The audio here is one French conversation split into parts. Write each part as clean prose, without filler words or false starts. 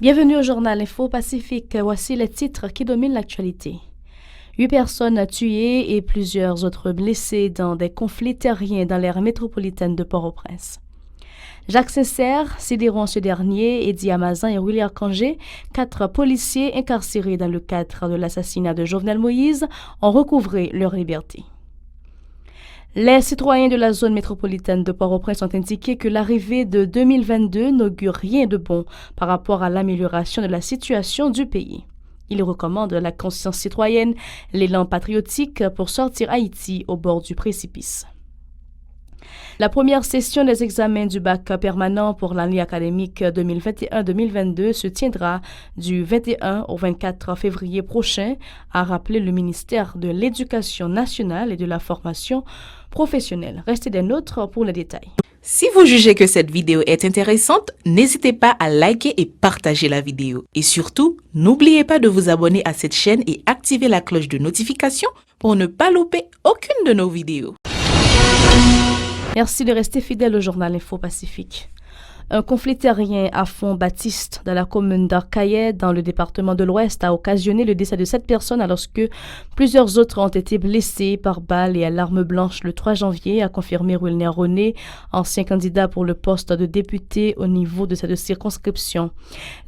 Bienvenue au journal Info Pacifique. Voici les titres qui dominent l'actualité. 8 personnes tuées et plusieurs autres blessées dans des conflits terriens dans l'aire métropolitaine de Port-au-Prince. Jacques Sincère, Cédéron ce dernier, Eddie Amazan et William Kangé, 4 policiers incarcérés dans le cadre de l'assassinat de Jovenel Moïse, ont recouvré leur liberté. Les citoyens de la zone métropolitaine de Port-au-Prince ont indiqué que l'arrivée de 2022 n'augure rien de bon par rapport à l'amélioration de la situation du pays. Ils recommandent la conscience citoyenne, l'élan patriotique pour sortir Haïti au bord du précipice. La première session des examens du bac permanent pour l'année académique 2021-2022 se tiendra du 21 au 24 février prochain, a rappelé le ministère de l'Éducation nationale et de la formation professionnelle. Restez des nôtres pour les détails. Si vous jugez que cette vidéo est intéressante, n'hésitez pas à liker et partager la vidéo. Et surtout, n'oubliez pas de vous abonner à cette chaîne et activer la cloche de notification pour ne pas louper aucune de nos vidéos. Merci de rester fidèle au journal Info Pacifique. Un conflit terrien à Fond-Baptiste dans la commune d'Arcaillet, dans le département de l'Ouest, a occasionné le décès de 7 personnes alors que plusieurs autres ont été blessés par balles et à l'arme blanche le 3 janvier, a confirmé Wilner René, ancien candidat pour le poste de député au niveau de cette circonscription.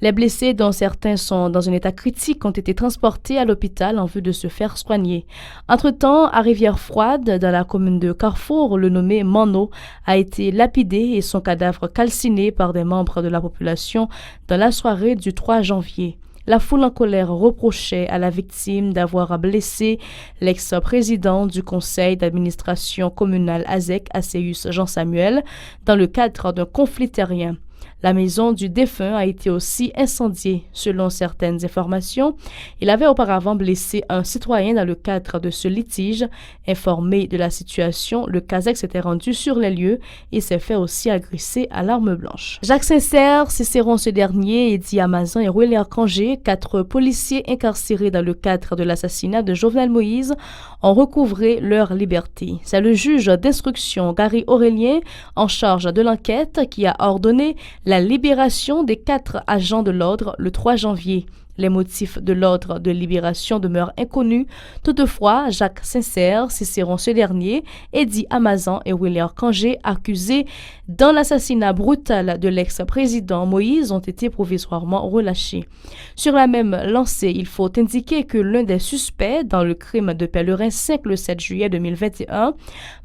Les blessés, dont certains sont dans un état critique, ont été transportés à l'hôpital en vue de se faire soigner. Entre-temps, à Rivière-Froide, dans la commune de Carrefour, le nommé Mano a été lapidé et son cadavre calciné par des membres de la population dans la soirée du 3 janvier. La foule en colère reprochait à la victime d'avoir blessé l'ex-président du conseil d'administration communal ASEC, Acéus Jean-Samuel, dans le cadre d'un conflit terrien. La maison du défunt a été aussi incendiée. Selon certaines informations, il avait auparavant blessé un citoyen dans le cadre de ce litige. Informé de la situation, le CASEC s'était rendu sur les lieux et s'est fait aussi agresser à l'arme blanche. Jacques Sincère, Cicéron ce dernier, Eddie Amazan et William Kangé, 4 policiers incarcérés dans le cadre de l'assassinat de Jovenel Moïse, ont recouvré leur liberté. C'est le juge d'instruction Gary Aurélien, en charge de l'enquête, qui a ordonné la libération des 4 agents de l'ordre le 3 janvier. Les motifs de l'ordre de libération demeurent inconnus. Toutefois, Jacques Sincère, Cicéron ce dernier, Eddie Amazan et William Kangé, accusés dans l'assassinat brutal de l'ex-président Moïse, ont été provisoirement relâchés. Sur la même lancée, il faut indiquer que l'un des suspects dans le crime de Pèlerin 5 le 7 juillet 2021,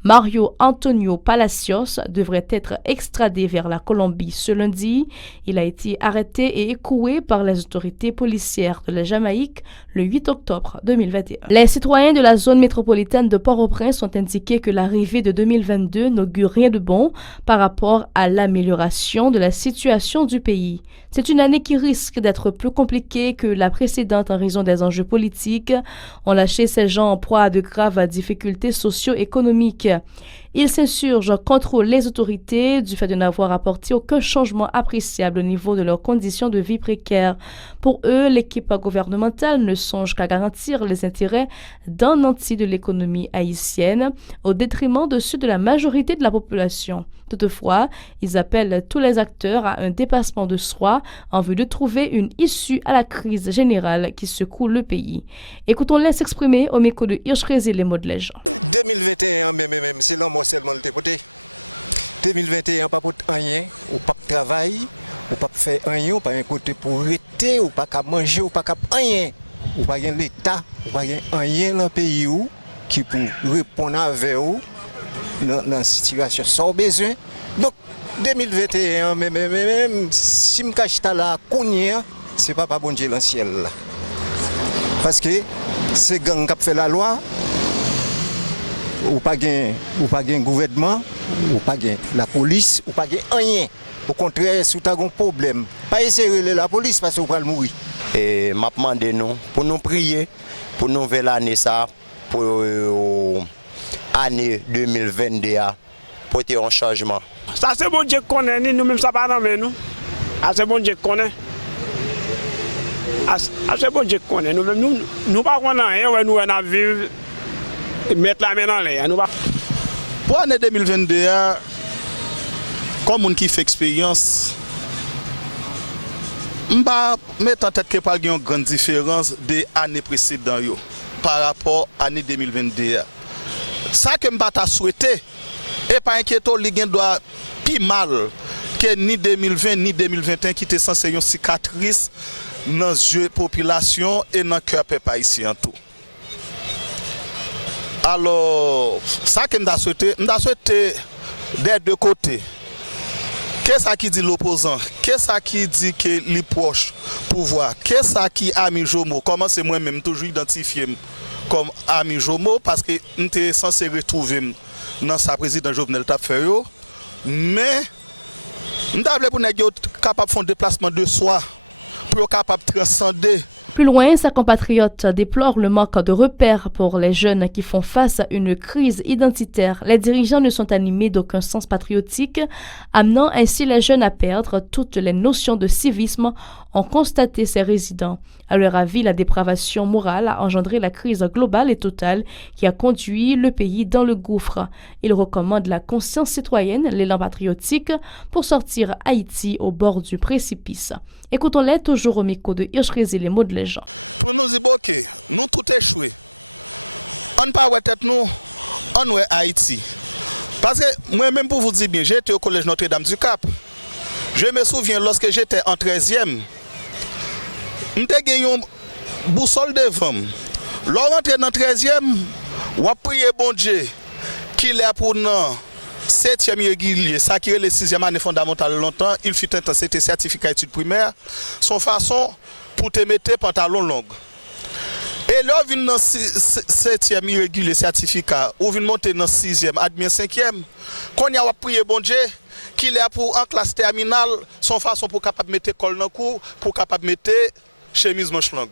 Mario Antonio Palacios, devrait être extradé vers la Colombie ce lundi. Il a été arrêté et écroué par les autorités policières de la Jamaïque le 8 octobre 2021. Les citoyens de la zone métropolitaine de Port-au-Prince ont indiqué que l'arrivée de 2022 n'augure rien de bon par rapport à l'amélioration de la situation du pays. C'est une année qui risque d'être plus compliquée que la précédente en raison des enjeux politiques. On lâché ces gens en proie à de graves difficultés socio-économiques. Ils s'insurgent contre les autorités du fait de n'avoir apporté aucun changement appréciable au niveau de leurs conditions de vie précaires. Pour eux, l'équipe gouvernementale ne songe qu'à garantir les intérêts d'un entier de l'économie haïtienne au détriment de ceux de la majorité de la population. Toutefois, ils appellent tous les acteurs à un dépassement de soi en vue de trouver une issue à la crise générale qui secoue le pays. Écoutons-les s'exprimer au micro de Hirschrezi les mots de les gens. 2021, même, c'est là moi seulement le député. 2021, pas pour rien, ou pas de travail, ou pas faire rien, ou pas un côté pour rester, ou pas qu'à manger, ou pas qu'à rien. Ou pas rien l'État, ou pas rien dans le pays où qui peut répondre avec vous dans la situation sans besoin. Donc 2021, même si je cache là, c'est pas bon Dieu dans le ciel. Parce que c'est gang qui fait la loi, ou pas de gouvernement, ou pas de la police, ou pas de rien. Au contraire, si tu as un problème, pas essayer de la police parce que vous allez mourir. Et m'a demandé nous pour nous prier pour nouvelle année ça pour année 2022 pour ter un changement. Ça c'est bon Dieu connaît nous même ça pas dans nous. Ah c'est bon Dieu connaît. Ah c'est bon Dieu connaît nous même nous pas connaît rien nous on vivre mettre la main dans l'air nous pas. Pour l'année 2022 comme on qui fait expérience m'ba mettre en tête que pas une grande différence des années précédentes yo, par rapport à l'année 2022. Ça que m'ba ta souhaité et pas inquiéto li gen doit pi mal que ni 2020 ni 2021 qui était censé une cicatrice dans yeux population et dans cœur peuple haïtien tout. Alors ça que m'da souhaité des deux côtés. Qu'est-ce qui dit l'opposant? Qu'est-ce qui dit que les proches pouvoir? Qu'est-ce qui Ami Jomo? Comment c'est moi-même toujours identifié comme Ami Jomo parce que nous sommes censé retrouver dans sa président Jovenel Tapfeyo, mais nous devons être capable de faire un déplacement de soi pour être capable de transcender. Plus loin, sa compatriote déplore le manque de repères pour les jeunes qui font face à une crise identitaire. Les dirigeants ne sont animés d'aucun sens patriotique, amenant ainsi les jeunes à perdre toutes les notions de civisme, ont constaté ces résidents. À leur avis, la dépravation morale a engendré la crise globale et totale qui a conduit le pays dans le gouffre. Ils recommandent la conscience citoyenne, l'élan patriotique pour sortir Haïti au bord du précipice. Écoutons-les toujours au micro de Hirschrezi, les mots de les gens. Pour nous dire, ok, nous tout échoué. On ne pas tête nous, on est Haïti. Parce que moi-même, pour vous dire bien, j'étais au collège Notre-Dame du Cap. Je me souviens lorsque j'étais en 13e, j'étais gagné une boussole devant. Lorsque rentré dans 13e, on a prié bon Dieu qu'il est pour nous. 7e régulier, ça qui est le 6e année fondamentale longtemps, il fut un temps, c'était certificat études primaires, son façon pour te mettre pantalon long. Et là, on vient dans 7e irrégulier certificat, ou vient monter dans 6e, admis 5e, qu'on y a prié bon Dieu, qu'il est pour en classe terminale, son façon pour capable mettre col dans le cou, pour capable mettre chemise manche longue.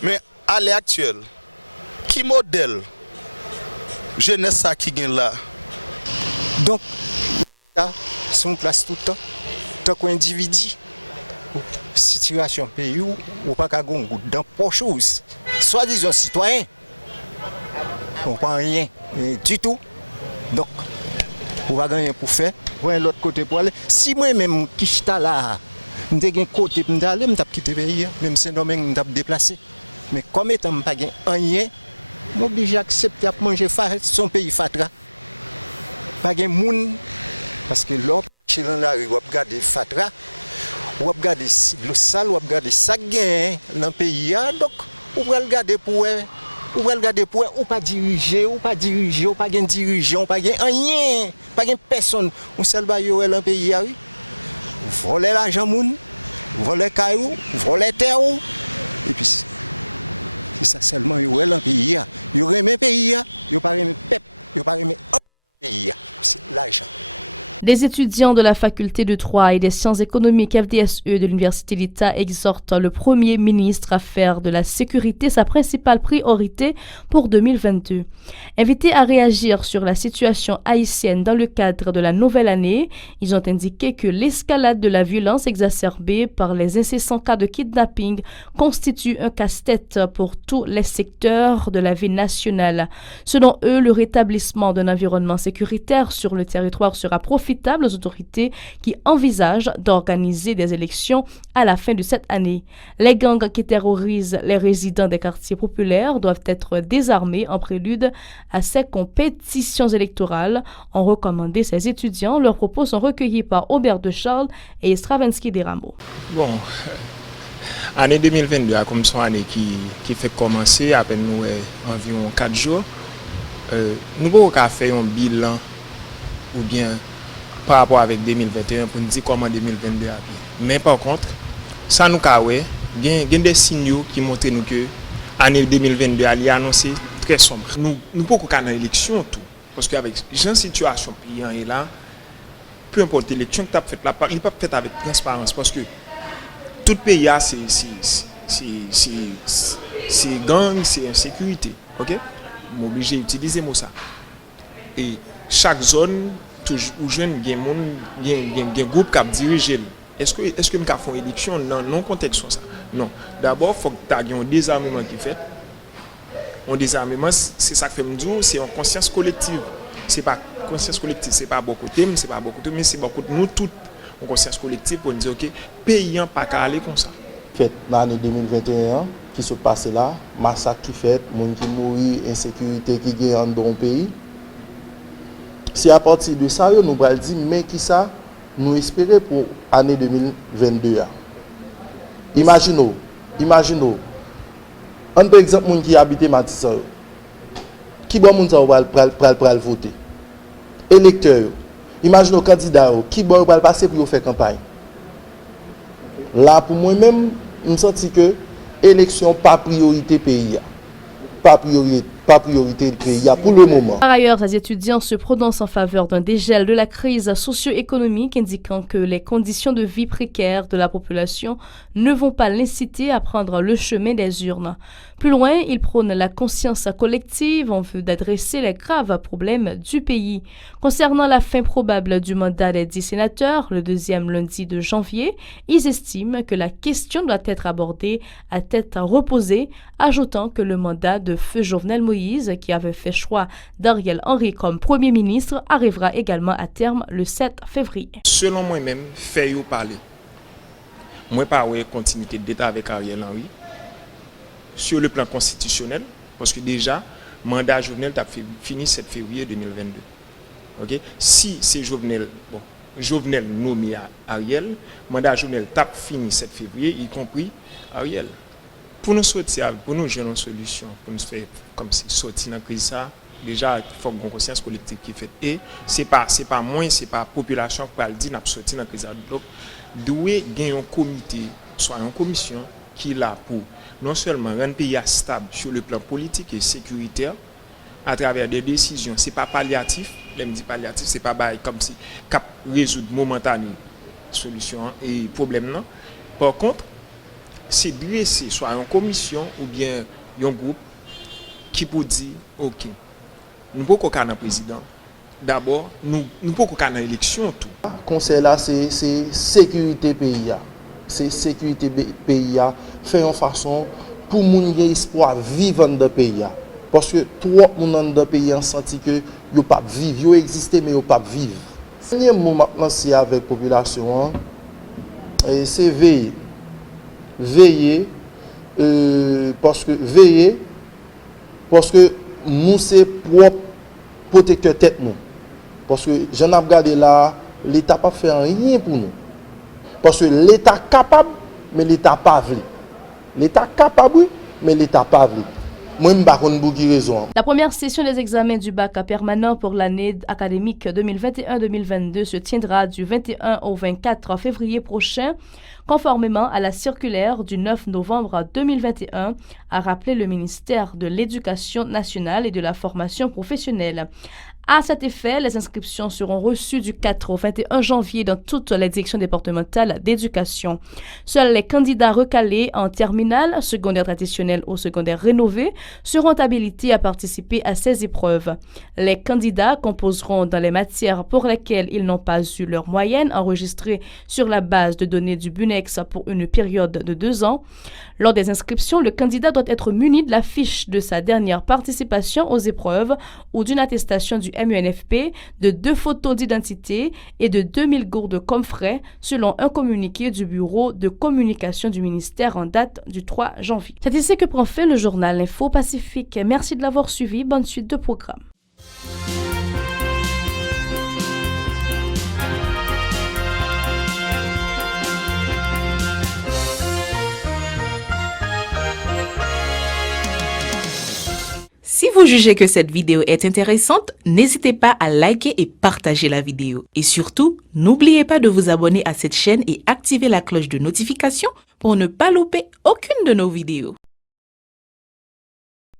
Mais à l'heure actuelle, qui modèle jeunesse ça qui gagne là? Donc, là, son place tout le temps, tant qu'individu, situation pays ou pas qu'à gon goût dans poche soit disant citoyen, on prend rien du tout. Donc, on va gagner pour faire, voir l'autre côté pour aller. Si moi-même qui suis là, je suis un côté pour aller, je vais quitter le pays, même si je suis déplacé. Mais comme étant pas rien, je suis obligé d'accepter de manger son pays fatra. Pas de monde parce que l'homme chez la rue, on regarde fatra, on regarde le sale, on regarde ça gain dans le pays. Donc, on va regarder pour on pas diriger, on pas gain dirigeant, on pas gain rien, pas gain personne. On seul ba yo dans le pays oui. Voler l'argent moun, voler caillou, voler terre et puis c'est ça seulement yo dans le pays. Yo remet pays, yo pas remet peuple, yo pas remet pays, c'est l'argent. Des étudiants de la faculté de droit et des sciences économiques FDSE de l'Université d'État exhortent le Premier ministre à faire de la sécurité sa principale priorité pour 2022. Invités à réagir sur la situation haïtienne dans le cadre de la nouvelle année, ils ont indiqué que l'escalade de la violence exacerbée par les incessants cas de kidnapping constitue un casse-tête pour tous les secteurs de la vie nationale. Selon eux, le rétablissement d'un environnement sécuritaire sur le territoire sera profitable aux autorités qui envisagent d'organiser des élections à la fin de cette année. Les gangs qui terrorisent les résidents des quartiers populaires doivent être désarmés en prélude à ces compétitions électorales, ont recommandé ces étudiants. Leurs propos sont recueillis par Aubert de Charles et Stravinsky Desrameaux. Bon, année 2022 a comme son année qui fait commencer à peine nous environ 4 jours. Nous pouvons faire un bilan ou bien par rapport avec 2021 pour nous dire comment 2022 a été. Mais par contre, ça nous il y a des signaux qui montrent nous que l'année 2022 a annoncé très sombre. Nous pouvons faire une élection tout parce qu'avec la situation pays est là, peu importe l'élection que tu as faite là, il n'est pas fait avec transparence parce que tout pays a c'est gang, c'est insécurité. OK? Je suis obligé d'utiliser mot ça. Et chaque zone où jeune un groupe qui dirige. Est-ce que nous avons une élection dans non contexte ça? Non. D'abord, il faut que tu aies un désarmement qui fait. Un désarmement, c'est ça que fait me dire, c'est une conscience collective. C'est pas conscience collective, c'est pas beaucoup de thèmes, c'est pas beaucoup de mais c'est beaucoup de nous toutes une conscience collective pour nous dire OK, pays pas qu'à aller comme ça. fait dans l'année 2021 qui se passe là, massacre qui fait, monde qui mourit, insécurité qui gagne dans le pays. C'est à partir de ça nous allons dire mais qui ça nous espérer pour l'année 2022. Imaginez, un par exemple monde qui habite Matissa, qui bon monde ça va voter. Électeurs, imaginez candidat qui bon va passer pour faire campagne. Là pour moi-même, je sens que élection pas priorité pays. Pas priorité le pays pour le moment. Par ailleurs, les étudiants se prononcent en faveur d'un dégel de la crise socio-économique, indiquant que les conditions de vie précaires de la population ne vont pas l'inciter à prendre le chemin des urnes. Plus loin, ils prônent la conscience collective en vue d'adresser les graves problèmes du pays. Concernant la fin probable du mandat des 10 sénateurs, le deuxième lundi de janvier, ils estiment que la question doit être abordée à tête reposée, ajoutant que le mandat de feu Jovenel Moïse, qui avait fait choix d'Ariel Henry comme Premier ministre, arrivera également à terme le 7 février. Selon moi-même, fait yo parler. Moi, pas continuité d'État avec Ariel Henry. Sur le plan constitutionnel, parce que déjà, mandat Jovenel a fini 7 février 2022. Okay? Si c'est Jovenel nommé à Ariel, mandat Jovenel a fini 7 février, y compris Ariel. Pour nous sortir, pour nous jouer une solution, pour nous faire comme si sortir dans la crise, déjà, il faut une conscience collective qui fait. Et ce n'est pas moi, ce n'est pas la population qui va le dire, nous sortir dans la crise. Donc, doit gagner un comité, soit une commission, qui est là pour non seulement rendre le pays stable sur le plan politique et sécuritaire à travers des décisions. Ce n'est pas palliatif, je dis palliatif, ce n'est pas comme si cap résoudre momentané solution et problème. Non. Par contre, c'est dresser soit une commission ou bien un groupe qui peut dire ok, nous ne pouvons pas un président. D'abord, nous ne pouvons pas une élection. Le conseil là, c'est sécurité pays. C'est sécurité pays, faire une façon pour moun gen espoir vivre dans le pays. Parce que trop moun dans le pays ont senti que yo pas vivre, yo exister mais yo pas vivre. Le dernier mot maintenant c'est avec la population, c'est veiller. Veiller parce que nous c'est propre protecteur tête nous. Parce que j'en ai regardé là, l'État pas fait rien pour nous. Parce que l'État est capable, mais l'État pas vrai. L'État est capable, mais l'État pas vrai. Moi, je ne sais raison. La première session des examens du bac permanent pour l'année académique 2021-2022 se tiendra du 21 au 24 février prochain, conformément à la circulaire du 9 novembre 2021, a rappelé le ministère de l'Éducation nationale et de la formation professionnelle. À cet effet, les inscriptions seront reçues du 4 au 21 janvier dans toutes les directions départementales d'éducation. Seuls les candidats recalés en terminale, secondaire traditionnel ou secondaire rénové seront habilités à participer à ces épreuves. Les candidats composeront dans les matières pour lesquelles ils n'ont pas eu leur moyenne enregistrée sur la base de données du BUNEX pour une période de 2 ans. Lors des inscriptions, le candidat doit être muni de la fiche de sa dernière participation aux épreuves ou d'une attestation du MUNFP, de 2 photos d'identité et de 2000 gourdes comme frais, selon un communiqué du bureau de communication du ministère en date du 3 janvier. C'est ici que prend fin le journal Info Pacifique. Merci de l'avoir suivi. Bonne suite de programme. Si vous jugez que cette vidéo est intéressante, n'hésitez pas à liker et partager la vidéo. Et surtout, n'oubliez pas de vous abonner à cette chaîne et activer la cloche de notification pour ne pas louper aucune de nos vidéos.